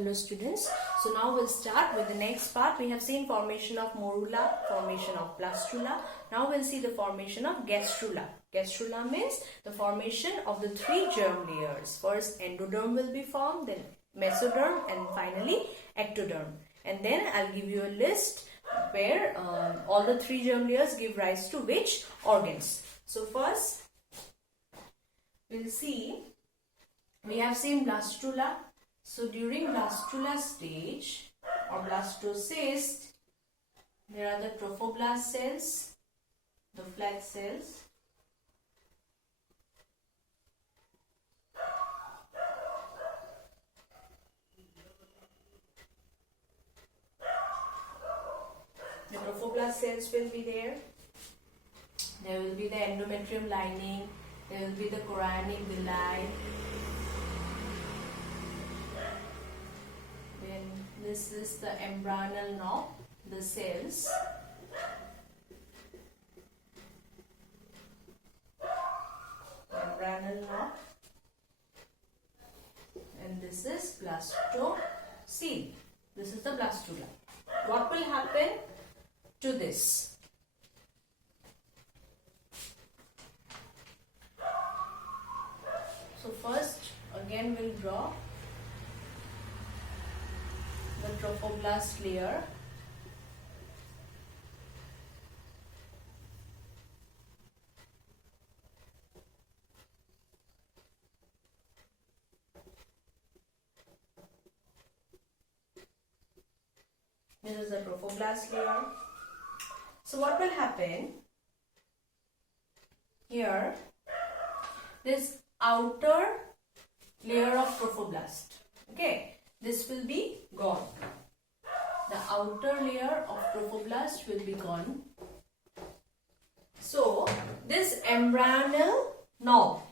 Hello students. So now we'll start with the next part. We have seen formation of morula, formation of blastula. Now we'll see the formation of gastrula. Gastrula means the formation of the three germ layers. First endoderm will be formed, then mesoderm, and finally ectoderm. And then I'll give you a list where all the three germ layers give rise to which organs. So first we'll see, we have seen blastula. So during blastula stage or blastocyst, there are the trophoblast cells, the flat cells, the trophoblast cells will be there. There will be the endometrium lining, there will be the chorionic villi. This is the embryonal knob, the cells. Embryonal knob. And this is blastocoele. This is the blastula. What will happen to this? So first, again we'll draw the trophoblast layer. This is the trophoblast layer. So what will happen here? This outer layer of trophoblast, okay, this will be gone. The outer layer of trophoblast will be gone. So this embryonal knob,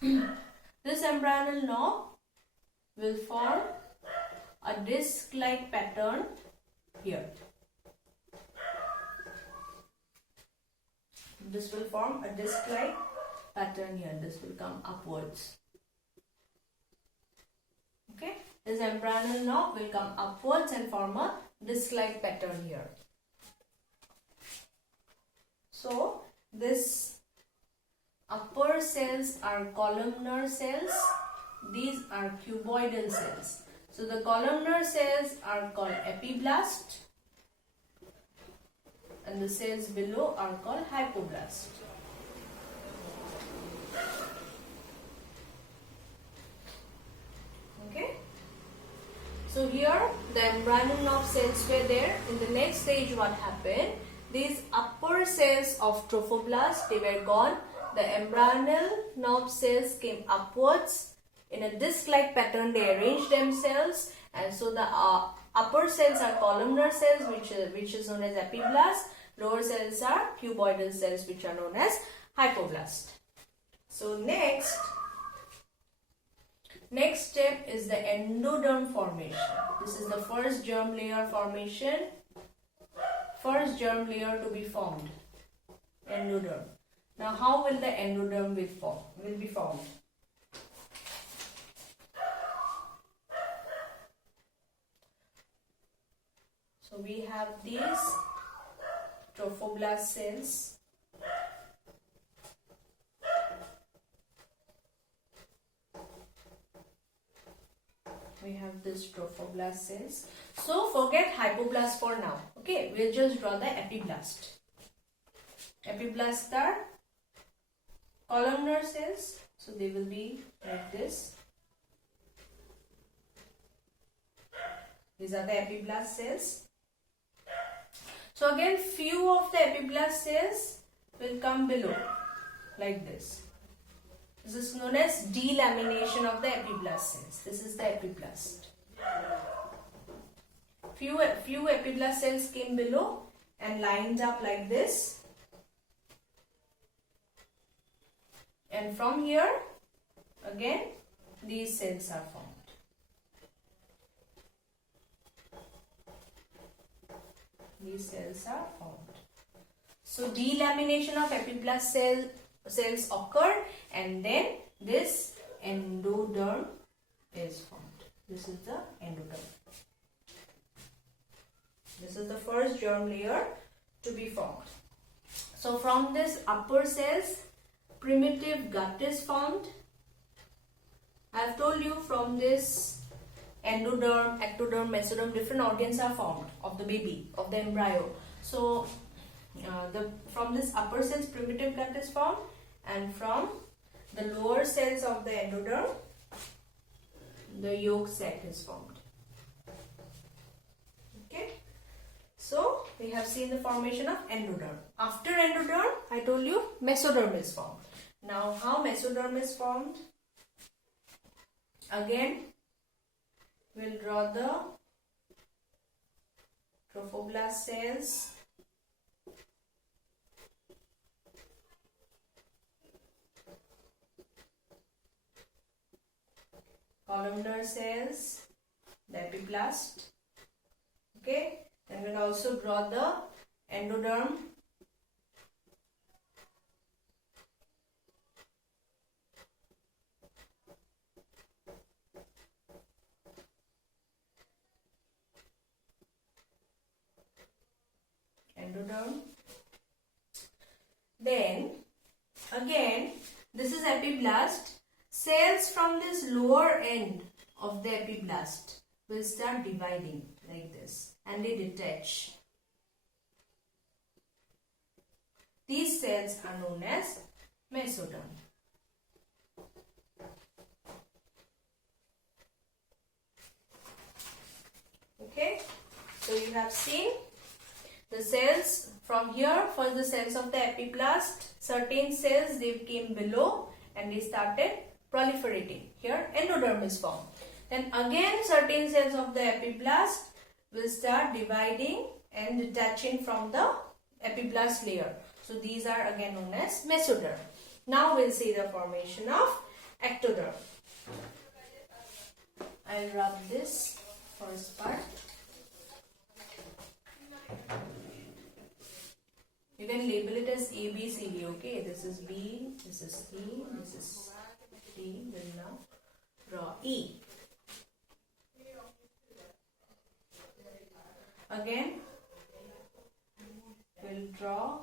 this embryonal knob will form a disc-like pattern here. This will form a disc-like pattern here. This will come upwards. Okay. This embryonal knob will come upwards and form a disc-like pattern here. So this upper cells are columnar cells. These are cuboidal cells. So the columnar cells are called epiblast and the cells below are called hypoblast. Okay. So here the embryonal knob cells were there. In the next stage what happened? These upper cells of trophoblast, they were gone. The embryonal knob cells came upwards in a disc-like pattern. They arranged themselves, and so the upper cells are columnar cells, which is known as epiblast. Lower cells are cuboidal cells, which are known as hypoblast. So next step is the endoderm formation. This is the first germ layer formation. First germ layer to be formed. Endoderm. Now how will the endoderm be formed? So we have these trophoblast cells. We have this trophoblast cells. So forget hypoblast for now. Okay, we'll just draw the epiblast. Epiblast are columnar cells. So they will be like this. These are the epiblast cells. So again, few of the epiblast cells will come below like this. This is known as delamination of the epiblast cells. This is the epiblast. Few epiblast cells came below and lined up like this. And from here, again, these cells are formed. These cells are formed. So delamination of epiblast cells occur, and then this endoderm is formed. This is the endoderm. This is the first germ layer to be formed. So from this upper cells, primitive gut is formed. I have told you from this endoderm, ectoderm, mesoderm, different organs are formed of the baby, of the embryo. So from this upper cells, primitive gut is formed, and from the lower cells of the endoderm, the yolk sac is formed. Okay. So we have seen the formation of endoderm. After endoderm, I told you mesoderm is formed. Now how mesoderm is formed? Again, we'll draw the trophoblast cells, columnar cells, the epiblast. Okay, then we'll also draw the endoderm, then again this is epiblast. Cells from this lower end of the epiblast will start dividing like this and they detach. These cells are known as mesoderm. Okay, so you have seen the cells from here. For the cells of the epiblast, certain cells they came below and they started proliferating. Here endoderm is formed. Then again certain cells of the epiblast will start dividing and detaching from the epiblast layer. So these are again known as mesoderm. Now we'll see the formation of ectoderm. I'll rub this first part. You can label it as A, B, C, D. Okay, this is B, this is C, this is D. We'll now draw E. Again, we'll draw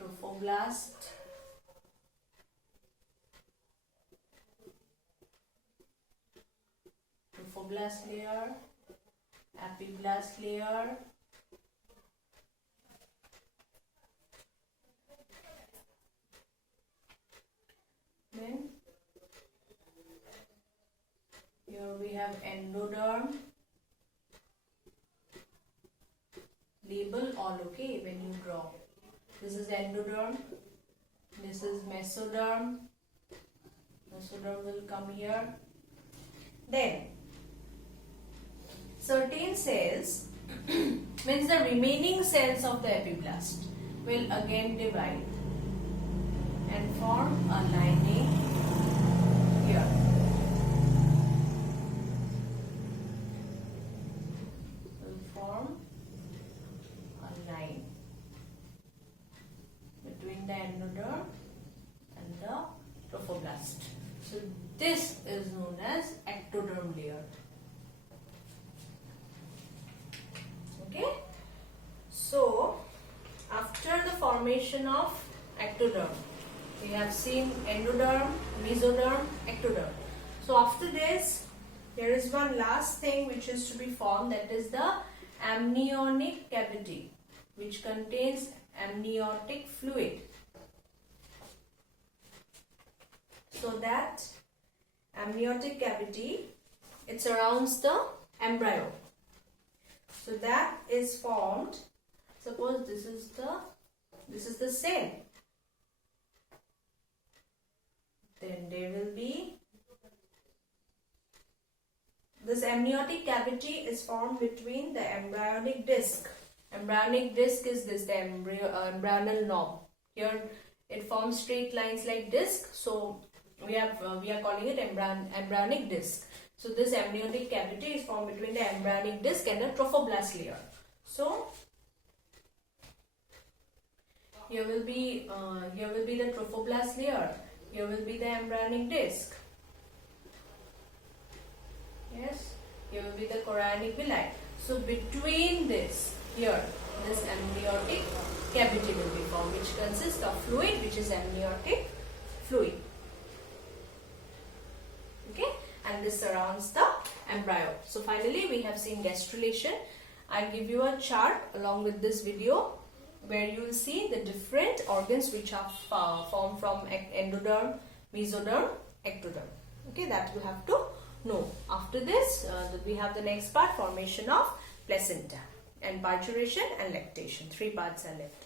trophoblast, layer, epiblast layer, then here we have endoderm. Label all, okay, when you draw. This is endoderm, this is mesoderm. Mesoderm will come here. Then certain cells means the remaining cells of the epiblast will again divide and form a lining here. Will form a line between the endoderm and the trophoblast. So this is known as ectoderm layer. Okay. So after the formation of ectoderm, we have seen endoderm, mesoderm, ectoderm. So after this, there is one last thing which is to be formed, that is the amniotic cavity, which contains amniotic fluid. So that amniotic cavity, it surrounds the embryo. So that is formed. Suppose this is the cell. Then there will be this amniotic cavity is formed between the embryonic disc. Embryonic disc is this, the embryonal knob. Here it forms straight lines like disc. So we are calling it embryonic disc. So this amniotic cavity is formed between the embryonic disc and the trophoblast layer. So here will be the trophoblast layer. Here will be the embryonic disc. Yes, here will be the chorionic villi. So between this, here, this amniotic cavity will be formed, which consists of fluid, which is amniotic fluid. Okay, and this surrounds the embryo. So finally we have seen gastrulation. I'll give you a chart along with this video where you will see the different organs which are formed from endoderm, mesoderm, ectoderm. Okay, that you have to know. After this, we have the next part, formation of placenta and parturition and lactation. 3 parts are left.